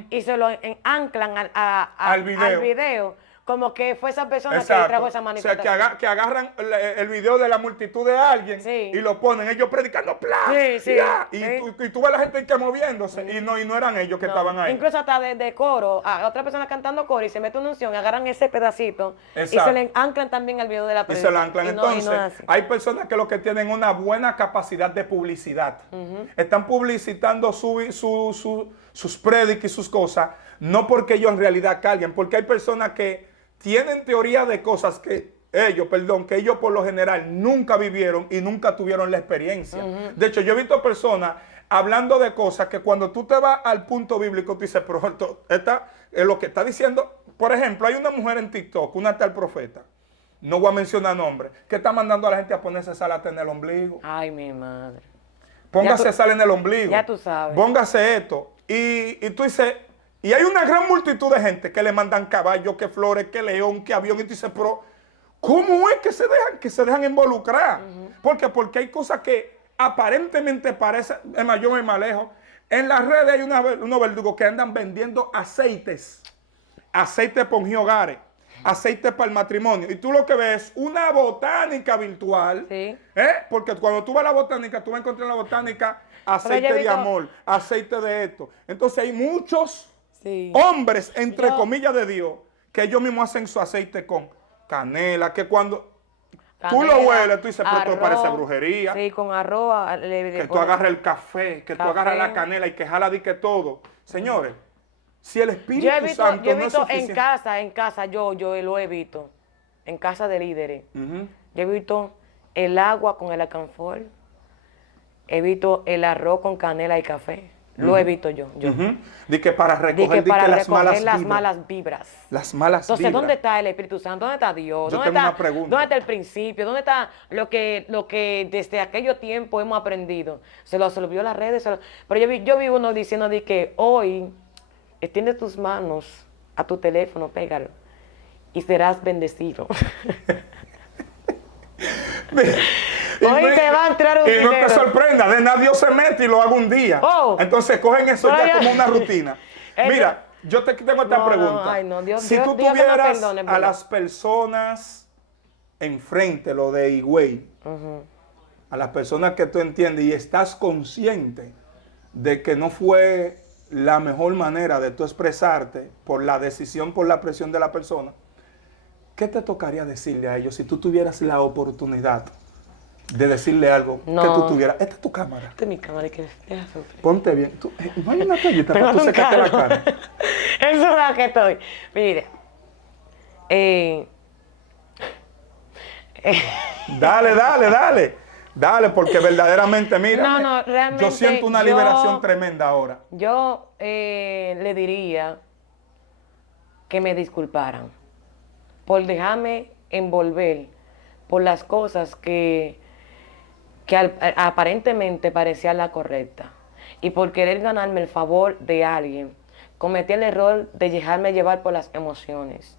y se lo anclan al video, como que fue esa persona que trajo esa manifestación. O sea, que agarran el video de la multitud de alguien Sí. y lo ponen, ellos predicando, ¡plá! Sí, sí, ¡ya! sí. Y tú ves a la gente que moviéndose y no eran ellos que estaban ahí. Incluso hasta de coro, a otra persona cantando coro y se mete una unción, agarran ese pedacito y Exacto. se le anclan también al video de la Y predica. se la anclan. Y no es Entonces, así. hay personas que lo que tienen una buena capacidad de publicidad. Están publicitando sus prédicas y sus cosas, no porque ellos en realidad carguen, porque hay personas que tienen teoría de cosas que ellos por lo general nunca vivieron y nunca tuvieron la experiencia. De hecho, yo he visto personas hablando de cosas que cuando tú te vas al punto bíblico, tú dices, pero lo que está diciendo, por ejemplo, hay una mujer en TikTok, una tal profeta, no voy a mencionar nombres, que está mandando a la gente a ponerse salate en el ombligo. Ay, mi madre. Póngase sal en el ombligo. Ya tú sabes. Póngase esto. Y tú dices, y hay una gran multitud de gente que le mandan caballos, que flores, que león, que avión. Y tú dices, pero ¿cómo es que se dejan involucrar? Porque hay cosas que aparentemente parecen, es más, yo me malejo. En las redes hay unos verdugos que andan vendiendo aceites. Aceite para ungir hogares. Aceite para el matrimonio. Y tú lo que ves es una botánica virtual. Sí. Porque cuando tú vas a la botánica, tú vas a encontrar en la botánica aceite de amor, aceite de esto. Entonces hay muchos hombres, entre comillas, de Dios, que ellos mismos hacen su aceite con canela, que cuando... Tú lo canela, hueles, tú dices, pero esto arroz. parece brujería. Sí, con arroz. Que tú agarres el café, que tú agarras la canela y que jala di que todo. Señores, si el Espíritu Santo yo he no es visto suficiente. en casa, yo lo he visto. En casa de líderes. Ujú. Yo he visto el agua con el alcanfor. He visto el arroz con canela y café. Lo he visto yo. Ujú. Di que para Di recoger, que di para que las recoger malas las vibras. malas vibras. Las malas Entonces, vibras. ¿dónde está el Espíritu Santo? ¿Dónde está Dios? Yo ¿Dónde tengo está, una pregunta. ¿Dónde está el principio? ¿Dónde está lo que desde aquello tiempo hemos aprendido? Se lo olvidó las redes. Pero yo vi uno diciendo de que hoy extiende tus manos a tu teléfono, pégalo y serás bendecido. Hoy te va a entrar un Y no te dinero. sorprenda, de nada Dios se mete y lo hago un día. Oh. Entonces cogen eso Pero ya ya- como una rutina. Eso- Mira, yo te tengo esta No, no, pregunta. ay, no, Dios- si Dios- tú Dios que me tuvieras perdone, a ¿verdad? las personas enfrente, lo de Higüey, a las personas que tú entiendes y estás consciente de que no fue la mejor manera de tú expresarte por la decisión, por la presión de la persona, ¿qué te tocaría decirle a ellos si tú tuvieras la oportunidad de decirle algo que No. tú tuvieras? Esta es tu cámara. Esta es mi cámara que deja sufrir. Ponte bien. No hay una toallita para Pégate tú un secarte la calor. cara. Eso es lo que estoy. Mire. Dale, porque verdaderamente, mira, No, realmente yo siento una yo- liberación tremenda ahora. Yo le diría que me disculparan por dejarme envolver por las cosas que aparentemente parecían la correcta. Y por querer ganarme el favor de alguien, cometí el error de dejarme llevar por las emociones.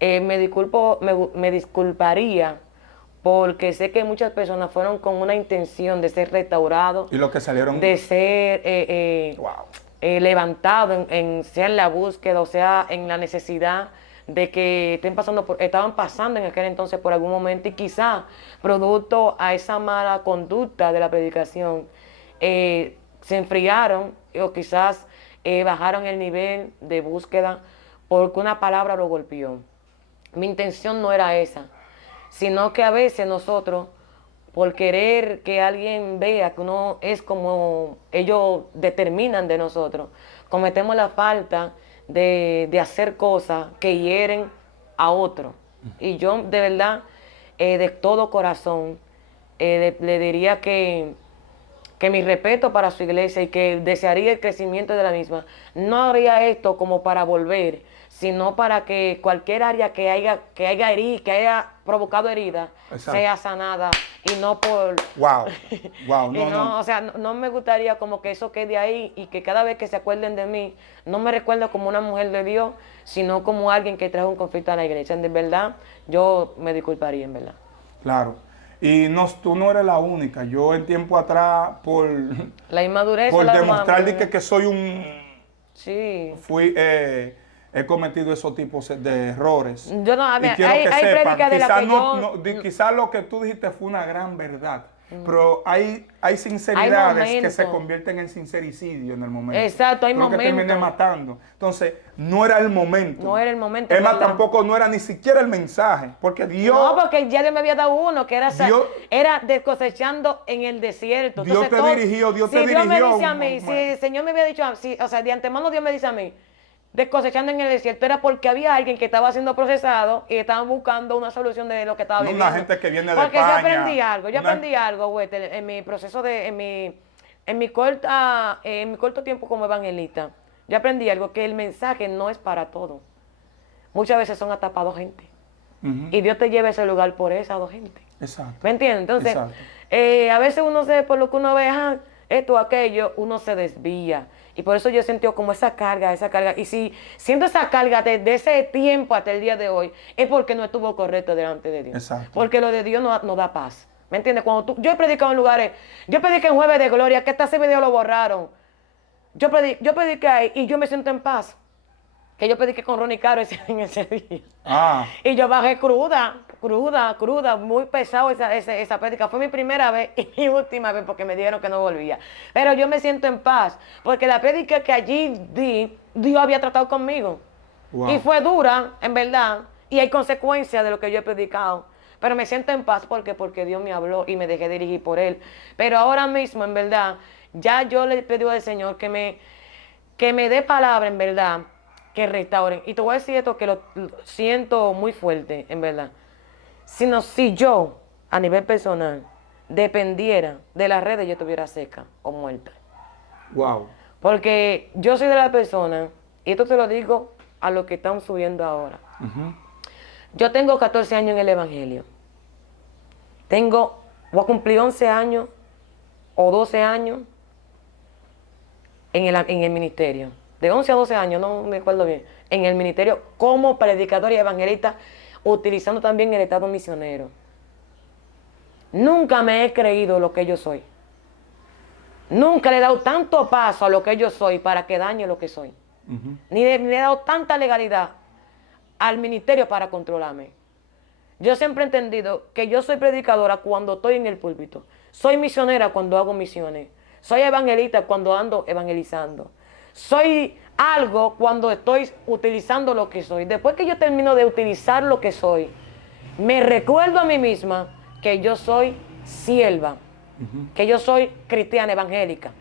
Me disculparía porque sé que muchas personas fueron con una intención de ser restaurados, Y lo que salieron. de ser Wow. levantado sea en la búsqueda o sea en la necesidad de que estaban pasando en aquel entonces por algún momento y quizá producto a esa mala conducta de la predicación se enfriaron o quizás bajaron el nivel de búsqueda porque una palabra lo golpeó. Mi intención no era esa, sino que a veces nosotros, por querer que alguien vea que uno es como ellos determinan de nosotros, cometemos la falta de hacer cosas que hieren a otro. Y yo de verdad, de todo corazón, le diría que mi respeto para su iglesia y que desearía el crecimiento de la misma. No haría esto como para volver, sino para que cualquier área que haya provocado herida Exacto. sea sanada y no por... Wow. Wow. Y No, no. o sea, no me gustaría como que eso quede ahí y que cada vez que se acuerden de mí, no me recuerden como una mujer de Dios, sino como alguien que trajo un conflicto a la iglesia. De verdad, yo me disculparía, en verdad. Claro. Y no, tú no eres la única. Yo en tiempo atrás, por La inmadurez... por la demostrar madurez. que soy un... Sí. He cometido esos tipos de errores. Yo no, a ver, Y quiero hay que sepan, prédicas de las quizás que quizás lo que tú dijiste fue una gran verdad, pero hay sinceridades que momentos. se convierten en sincericidio en el momento. Exacto, hay Lo que terminé momentos. matando. Entonces, no era el momento. No era el momento, Es más, ¿verdad? tampoco no era ni siquiera el mensaje, porque Dios... No, porque ya Dios me había dado uno que era, Dios- era descosechando en el desierto. Dios te dirigió, Dios te si Dios me dirigió, dice a mí, si bueno. el Señor me había dicho, o sea, de antemano Dios me dice a mí, descosechando en el desierto, era porque había alguien que estaba siendo procesado y estaban buscando una solución de lo que estaba No, viviendo. una gente que viene de Porque España, yo una- aprendí algo, güey, en mi proceso en mi corto tiempo como evangelista. Yo aprendí algo, que el mensaje no es para todo. Muchas veces son hasta para dos gente. Ujú. Y Dios te lleva a ese lugar por esas dos gente. Exacto. ¿Me entiendes? Entonces, Exacto. a veces uno por lo que uno ve, esto, aquello, uno se desvía. Y por eso yo he sentido como esa carga. Y si siento esa carga desde ese tiempo hasta el día de hoy, es porque no estuvo correcto delante de Dios. Exacto. Porque lo de Dios no da paz. ¿Me entiendes? Yo he predicado en lugares, yo prediqué en Jueves de Gloria, que hasta ese video lo borraron. Yo prediqué ahí y yo me siento en paz. Que yo prediqué con Ronnie Caro en ese día. Ah, Y yo bajé cruda, muy pesado esa prédica. Fue mi primera vez y mi última vez porque me dijeron que no volvía. Pero yo me siento en paz, porque la prédica que allí di, Dios había tratado conmigo. Wow. Y fue dura, en verdad, y hay consecuencias de lo que yo he predicado. pero me siento en paz porque Dios me habló y me dejé dirigir por Él. Pero ahora mismo, en verdad, ya yo le pedí al Señor que me dé palabra, en verdad, que restauren. Y te voy a decir esto que lo siento muy fuerte, en verdad. Si yo, a nivel personal, dependiera de las redes, yo estuviera seca o muerta. Wow. Porque yo soy de la persona, y esto te lo digo a los que están subiendo ahora. Yo tengo 14 años en el Evangelio. Voy a cumplir 11 años o 12 años en el ministerio. De 11 a 12 años, no me acuerdo bien. En el ministerio como predicador y evangelista, utilizando también el estado misionero. Nunca me he creído lo que yo soy. Nunca le he dado tanto paso a lo que yo soy para que dañe lo que soy. Ni le he dado tanta legalidad al ministerio para controlarme. Yo siempre he entendido que yo soy predicadora cuando estoy en el púlpito. Soy misionera cuando hago misiones. Soy evangelista cuando ando evangelizando. Soy algo cuando estoy utilizando lo que soy. Después que yo termino de utilizar lo que soy, me recuerdo a mí misma que yo soy sierva, que yo soy cristiana evangélica.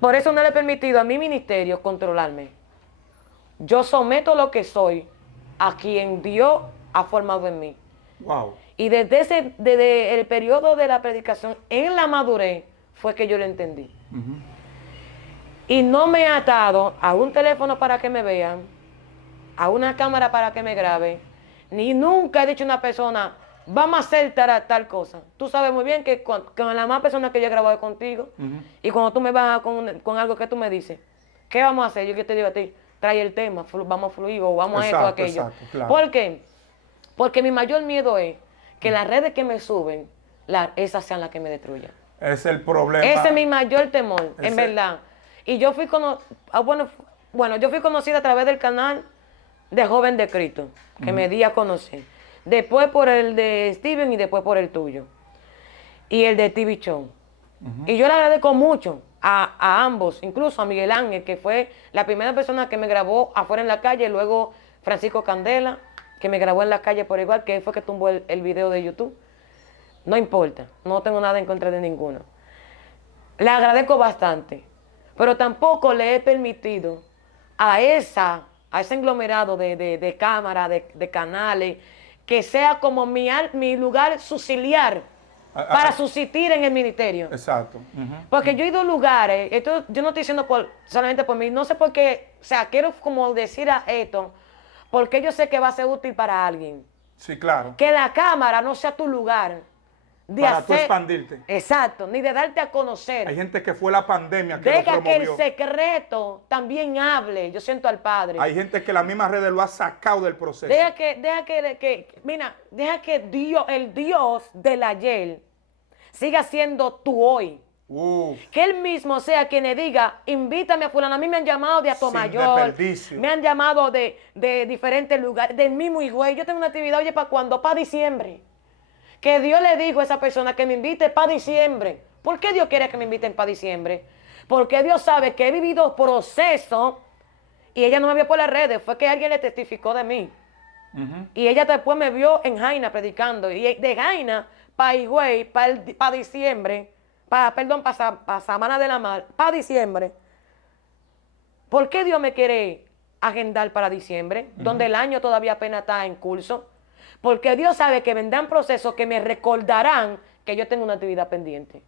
Por eso no le he permitido a mi ministerio controlarme. Yo someto lo que soy a quien Dios ha formado en mí. Wow. Y desde el periodo de la predicación en la madurez fue que yo lo entendí. Y no me he atado a un teléfono para que me vean, a una cámara para que me grabe, ni nunca he dicho a una persona, vamos a hacer tal cosa. Tú sabes muy bien que con la más persona que yo he grabado contigo, y cuando tú me vas con algo que tú me dices, ¿qué vamos a hacer? Yo que te digo a ti, trae el tema, vamos a fluir o vamos a esto o aquello. Exacto, claro. ¿Por qué? Porque mi mayor miedo es que las redes que me suben, esas sean las que me destruyan. Es el problema. Ese es mi mayor temor, en verdad. Y yo fui yo fui conocida a través del canal de Joven de Cristo, que me di a conocer. Después por el de Steven y después por el tuyo. Y el de TV Show. Y yo le agradezco mucho a ambos, incluso a Miguel Ángel, que fue la primera persona que me grabó afuera en la calle, luego Francisco Candela, que me grabó en la calle por igual, que él fue que tumbó el video de YouTube. No importa, no tengo nada en contra de ninguno. Le agradezco bastante, pero tampoco le he permitido a ese englomerado de cámaras, de canales, que sea como mi lugar subsidiar para subsistir en el ministerio. Exacto. Porque yo he ido a lugares, esto yo no estoy diciendo solamente por mí, no sé por qué, o sea, quiero como decir a esto, porque yo sé que va a ser útil para alguien. Sí, claro. Que la cámara no sea tu lugar de para hacer, tú expandirte. Exacto, ni de darte a conocer. Hay gente que fue la pandemia que Deja lo que el promovió. secreto también hable. Yo siento al Padre. Hay gente que la misma red lo ha sacado del proceso. Deja que Dios, el Dios del ayer, siga siendo tú hoy. Que Él mismo sea quien le diga, invítame a fulano. A mí me han llamado de Atomayor, desperdicio. me han llamado de diferentes lugares, del mismo Higüey. Yo tengo una actividad, oye, ¿para cuándo? Para diciembre. Que Dios le dijo a esa persona que me invite para diciembre. ¿Por qué Dios quiere que me inviten para diciembre? Porque Dios sabe que he vivido proceso y ella no me vio por las redes, fue que alguien le testificó de mí. Y ella después me vio en Jaina predicando. Y de Jaina para Higüey, para diciembre, para Samana de la Mar, para diciembre. ¿Por qué Dios me quiere agendar para diciembre, donde el año todavía apenas está en curso? Porque Dios sabe que vendrán procesos que me recordarán que yo tengo una actividad pendiente.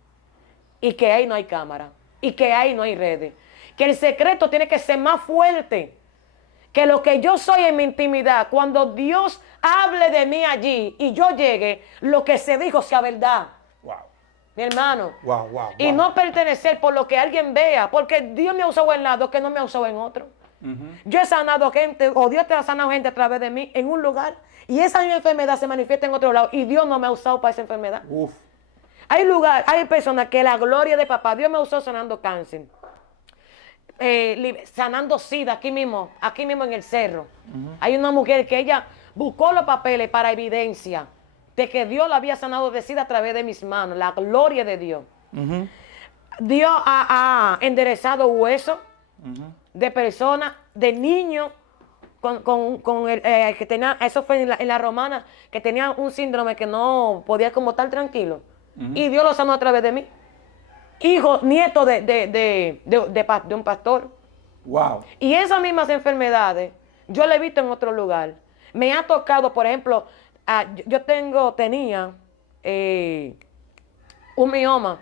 Y que ahí no hay cámara. Y que ahí no hay redes. Que el secreto tiene que ser más fuerte que lo que yo soy en mi intimidad. Cuando Dios hable de mí allí y yo llegue, lo que se dijo sea verdad. Wow. Mi hermano. Wow. Y no pertenecer por lo que alguien vea. Porque Dios me ha usado en lado que no me ha usado en otro. Yo he sanado gente, o Dios te ha sanado gente a través de mí en un lugar, y esa enfermedad se manifiesta en otro lado, y Dios no me ha usado para esa enfermedad. Hay personas que la gloria de papá, Dios me usó sanando cáncer, sanando SIDA aquí mismo en el cerro. Hay una mujer que ella buscó los papeles para evidencia de que Dios la había sanado de SIDA a través de mis manos, la gloria de Dios. Dios ha enderezado huesos de personas, de niños con el que tenía, eso fue en la romana, que tenía un síndrome que no podía como estar tranquilo. Y Dios lo sanó a través de mí. Hijo, nieto de un pastor. Wow. Y esas mismas enfermedades, yo las he visto en otro lugar. Me ha tocado, por ejemplo, tenía un mioma.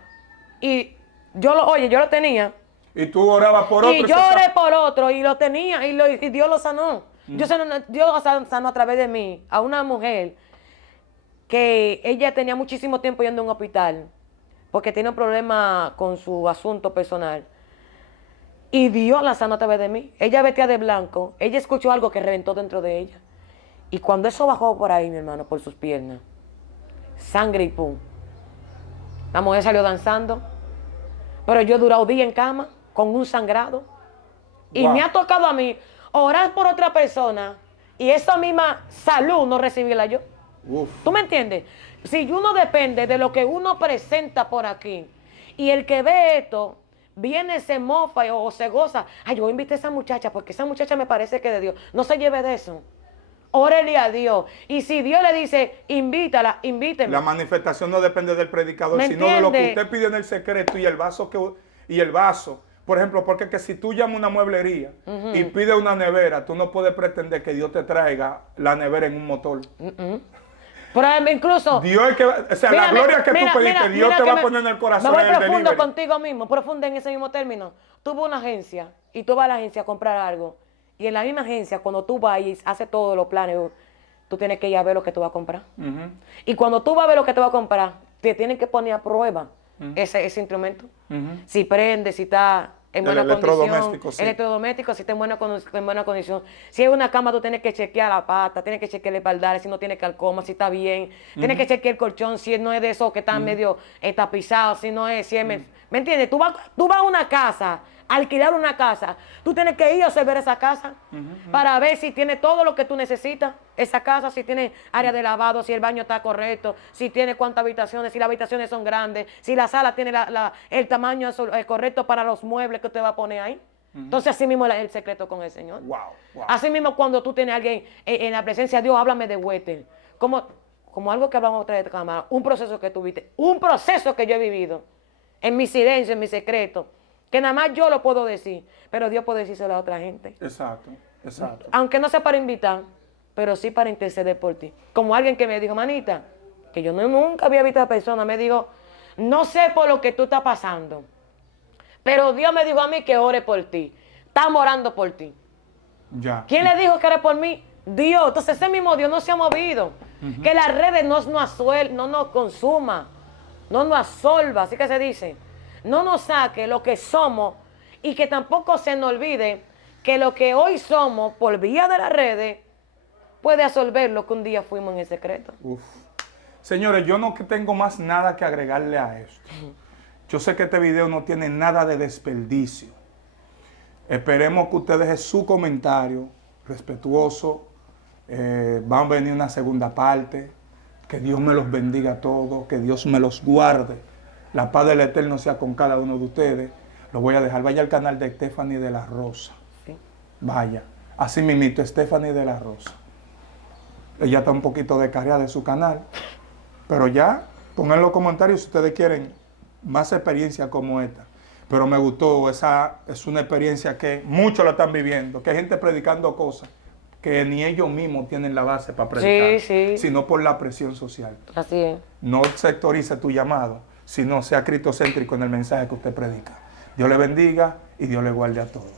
Y yo lo tenía. Y tú orabas por otro. Y yo oré por otro y lo tenía y Dios lo sanó. Dios sanó a través de mí a una mujer que ella tenía muchísimo tiempo yendo a un hospital porque tiene un problema con su asunto personal. Y Dios la sanó a través de mí. Ella vestía de blanco, ella escuchó algo que reventó dentro de ella. Y cuando eso bajó por ahí, mi hermano, por sus piernas, sangre y pum. La mujer salió danzando, pero yo he durado días en cama con un sangrado. Y Wow. me ha tocado a mí orar por otra persona y esa misma salud no recibirla yo. Uf. ¿Tú me entiendes? Si uno depende de lo que uno presenta por aquí y el que ve esto viene, se mofa o se goza, ay, yo invité a esa muchacha porque esa muchacha me parece que de Dios, no se lleve de eso. Órele a Dios. Y si Dios le dice, invítala, invíteme. La manifestación no depende del predicador, ¿Me sino de lo que entiende? usted pide en el secreto y el vaso Por ejemplo, porque que si tú llamas a una mueblería y pides una nevera, tú no puedes pretender que Dios te traiga la nevera en un motor. Pero incluso... Dios es que, o sea, la gloria que tú pediste, Dios te va a poner en el corazón. Me voy en el profundo delivery. contigo mismo, profundo en ese mismo término. Tú vas a una agencia y tú vas a la agencia a comprar algo. Y en la misma agencia, cuando tú vas y haces todos los planes, tú tienes que ir a ver lo que tú vas a comprar. Y cuando tú vas a ver lo que tú vas a comprar, te tienen que poner a prueba ese instrumento. Si prende, si está en buena electrodoméstico, condición. sí. Electrodoméstico, si está en buena condición. Si es una cama, tú tienes que chequear la pata, tienes que chequear el espaldar, si no tiene calcoma, si está bien. Tienes que chequear el colchón, si no es de esos que están medio tapizados, si no es... ¿Me entiendes? Tú vas a una casa, a alquilar una casa. Tú tienes que ir a observar esa casa para ver si tiene todo lo que tú necesitas. Esa casa, si tiene área de lavado, si el baño está correcto, si tiene cuántas habitaciones, si las habitaciones son grandes, si la sala tiene el tamaño correcto para los muebles que usted va a poner ahí. Entonces, así mismo es el secreto con el Señor. Wow, wow. Así mismo cuando tú tienes a alguien en la presencia de Dios, háblame de Wethel. Como algo que hablamos otra vez de cámara, un proceso que tuviste, un proceso que yo he vivido, en mi silencio, en mi secreto, que nada más yo lo puedo decir, pero Dios puede decírselo a otra gente. Exacto, exacto. Aunque no sea para invitar, pero sí para interceder por ti. Como alguien que me dijo, manita, que yo nunca había visto a esa persona, me dijo, no sé por lo que tú estás pasando, pero Dios me dijo a mí que ore por ti. Estamos orando por ti. Ya. ¿Quién le dijo que era por mí? Dios. Entonces ese mismo Dios no se ha movido. Que las redes no nos consuma, no nos absorba, así que se dice. No nos saque lo que somos y que tampoco se nos olvide que lo que hoy somos por vía de las redes puede absorber lo que un día fuimos en el secreto. Uf. Señores, yo no tengo más nada que agregarle a esto. Yo sé que este video no tiene nada de desperdicio. Esperemos que usted deje su comentario respetuoso. Va a venir una segunda parte. Que Dios me los bendiga a todos, que Dios me los guarde. La paz del Eterno sea con cada uno de ustedes. Lo voy a dejar. Vaya al canal de Stephanie de la Rosa. Sí. Vaya. Así mismito, Stephanie de la Rosa. Ella está un poquito descarriada de su canal. Pero ya, pongan en los comentarios si ustedes quieren más experiencias como esta. Pero me gustó, esa es una experiencia que muchos la están viviendo. Que hay gente predicando cosas que ni ellos mismos tienen la base para predicar. Sí. Sino por la presión social. Así es. No sectorice tu llamado, sino sea cristocéntrico en el mensaje que usted predica. Dios le bendiga y Dios le guarde a todos.